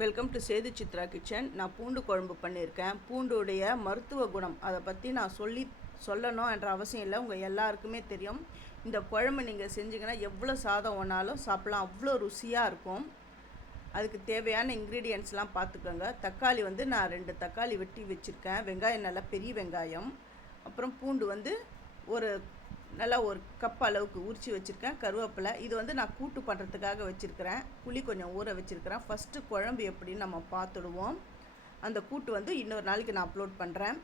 Welcome to Sethu Chitra kitchen நான் பூண்டு குழம்பு பண்ணியிருக்கேன். பூண்டுடைய மருத்துவ குணம் அதை பற்றி நான் சொல்லி சொல்லணும் என்ற அவசியம் இல்லை. உங்கள் எல்லாருக்குமே தெரியும். இந்த குழம்பு நீங்கள் செஞ்சிங்கன்னா எவ்வளோ சாதம் ஒன்றாலும் சாப்பிட்லாம். அவ்வளோ ருசியாக இருக்கும். அதுக்கு தேவையான இன்க்ரீடியன்ஸ்லாம் பார்த்துக்கோங்க. தக்காளி வந்து நான் ரெண்டு தக்காளி வெட்டி வச்சுருக்கேன். வெங்காயம் நல்லா பெரிய வெங்காயம். அப்புறம் பூண்டு வந்து ஒரு நல்லா ஒரு கப் அளவுக்கு உரித்து வச்சுருக்கேன் கருவேப்பிலை. இது வந்து நான் கூட்டு பண்ணுறதுக்காக வச்சுருக்கிறேன். புளி கொஞ்சம் ஊற வச்சுருக்கிறேன். ஃபஸ்ட்டு குழம்பு எப்படின்னு நம்ம பார்த்துடுவோம். அந்த கூட்டு வந்து இன்னொரு நாளைக்கு நான் அப்லோட் பண்ணுறேன்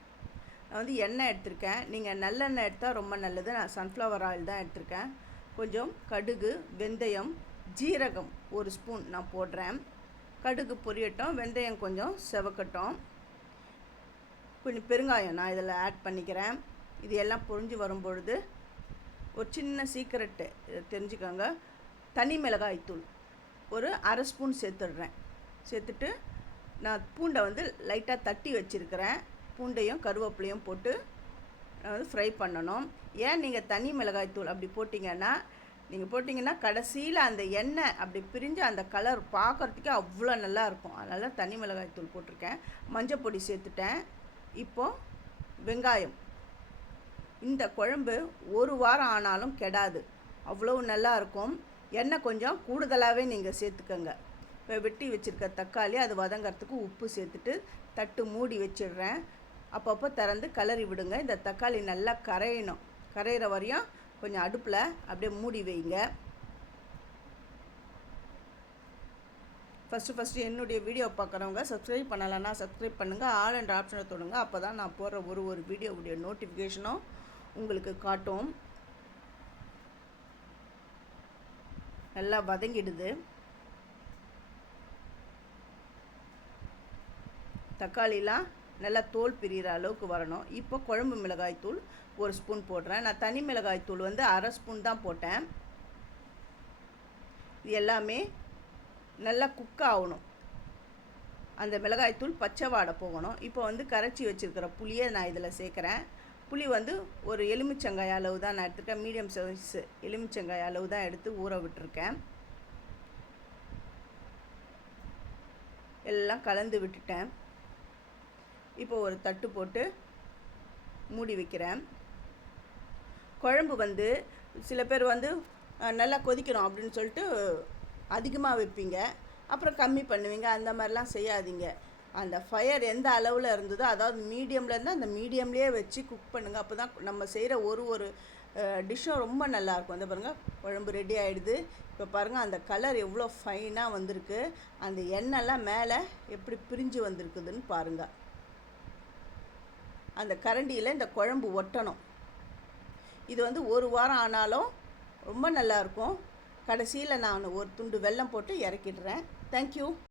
நான் வந்து எண்ணெய் எடுத்திருக்கேன். நீங்கள் நல்லெண்ணெய் எடுத்தால் ரொம்ப நல்லது. நான் சன்ஃப்ளவர் ஆயில் தான் எடுத்திருக்கேன். கொஞ்சம் கடுகு வெந்தயம் ஜீரகம் ஒரு ஸ்பூன் நான் போடுறேன். கடுகு பொரியட்டும் வெந்தயம் கொஞ்சம் செவக்கட்டும். கொஞ்சம் பெருங்காயம் நான் இதில் ஆட் பண்ணிக்கிறேன். இது எல்லாம் பொரிஞ்சு வரும்பொழுது ஒரு சின்ன சீக்ரெட்டு தெரிஞ்சுக்கோங்க. தனி மிளகாய் தூள். ஒரு அரை ஸ்பூன் சேர்த்துடுறேன். சேர்த்துட்டு நான் பூண்டை வந்து லைட்டாக தட்டி வச்சுருக்கிறேன். பூண்டையும் கருவேப்பிலையும் போட்டு நான் வந்து ஃப்ரை பண்ணணும். ஏன் நீங்கள் தனி மிளகாய் தூள் அப்படி போட்டிங்கன்னா நீங்கள் போட்டிங்கன்னா கடைசியில் அந்த எண்ணெய் அப்படி பிரிஞ்சு அந்த கலர் பார்க்குறதுக்கே அவ்வளோ நல்லா இருக்கும். அதனால் தனி மிளகாய் தூள் போட்டிருக்கேன். மஞ்சள் பொடி சேர்த்துட்டேன். இப்போது வெங்காயம். இந்த குழம்பு ஒரு வாரம் ஆனாலும் கெடாது. அவ்வளோ நல்லா இருக்கும். எண்ணெய் கொஞ்சம் கூடுதலாகவே நீங்கள் சேர்த்துக்கோங்க. இப்போ வெட்டி வச்சுருக்க தக்காளி அது வதங்கிறதுக்கு உப்பு சேர்த்துட்டு தட்டு மூடி வச்சிடுறேன். அப்பப்போ திறந்து கிளறி விடுங்க. இந்த தக்காளி நல்லா கரையணும். கரையிற வரையும் கொஞ்சம் அடுப்பில் அப்படியே மூடி வைங்க. ஃபஸ்ட்டு ஃபஸ்ட்டு என்னுடைய வீடியோ பார்க்குறவங்க சப்ஸ்கிரைப் பண்ணலைன்னா சப்ஸ்கிரைப் பண்ணுங்கள் ஆல் அண்ட் ஆப்ஷனை தொடுங்க. அப்போ தான் நான் போடுற ஒரு ஒரு வீடியோவுடைய நோட்டிஃபிகேஷனும் உங்களுக்கு காட்டும். நல்லா வதங்கிடுது. தக்காளிலாம் நல்லா தோல் பிரிகிற அளவுக்கு வரணும். இப்போ குழம்பு மிளகாய் தூள் ஒரு ஸ்பூன் போடுறேன். நான் தனி மிளகாய் தூள் வந்து அரை ஸ்பூன் தான் போட்டேன். இது எல்லாமே நல்லா குக் ஆகணும். அந்த மிளகாய்த்தூள் பச்சை வாடை போகணும். இப்போ வந்து கரைச்சி வச்சுருக்கிற புளியை நான் இதில் சேர்க்குறேன். புளி வந்து ஒரு எலுமிச்சங்காய் அளவு தான் நான் எடுத்துருக்கேன். மீடியம் சைஸ் எலுமிச்சங்காய் அளவு தான் எடுத்து ஊற விட்டுருக்கேன். எல்லாம் கலந்து விட்டுட்டேன். இப்போ ஒரு தட்டு போட்டு மூடி வைக்கிறேன். குழம்பு வந்து சில பேர் வந்து நல்லா கொதிக்கணும் அப்படின்னு சொல்லிட்டு அதிகமாக வைப்பீங்க. அப்புறம் கம்மி பண்ணுவீங்க. அந்த மாதிரிலாம் செய்யாதீங்க. அந்த ஃபயர் எந்த அளவில் இருந்ததோ அதாவது மீடியமில் இருந்தால் அந்த மீடியம்லேயே வச்சு குக் பண்ணுங்கள் அப்போ தான் நம்ம செய்கிற ஒரு ஒரு டிஷ்ஷும் ரொம்ப நல்லாயிருக்கும் அந்த பாருங்கள் குழம்பு ரெடி ஆகிடுது இப்போ பாருங்கள் அந்த கலர் எவ்வளோ ஃபைனாக வந்திருக்கு. அந்த எண்ணெய்லாம் மேலே எப்படி பிரிஞ்சு வந்திருக்குதுன்னு பாருங்கள் அந்த கரண்டியில் இந்த குழம்பு ஒட்டணும். இது வந்து ஒரு வாரம் ஆனாலும் ரொம்ப நல்லாயிருக்கும் கடைசியில் நான் ஒரு துண்டு வெல்லம் போட்டு இறக்கிடுறேன். தேங்க்யூ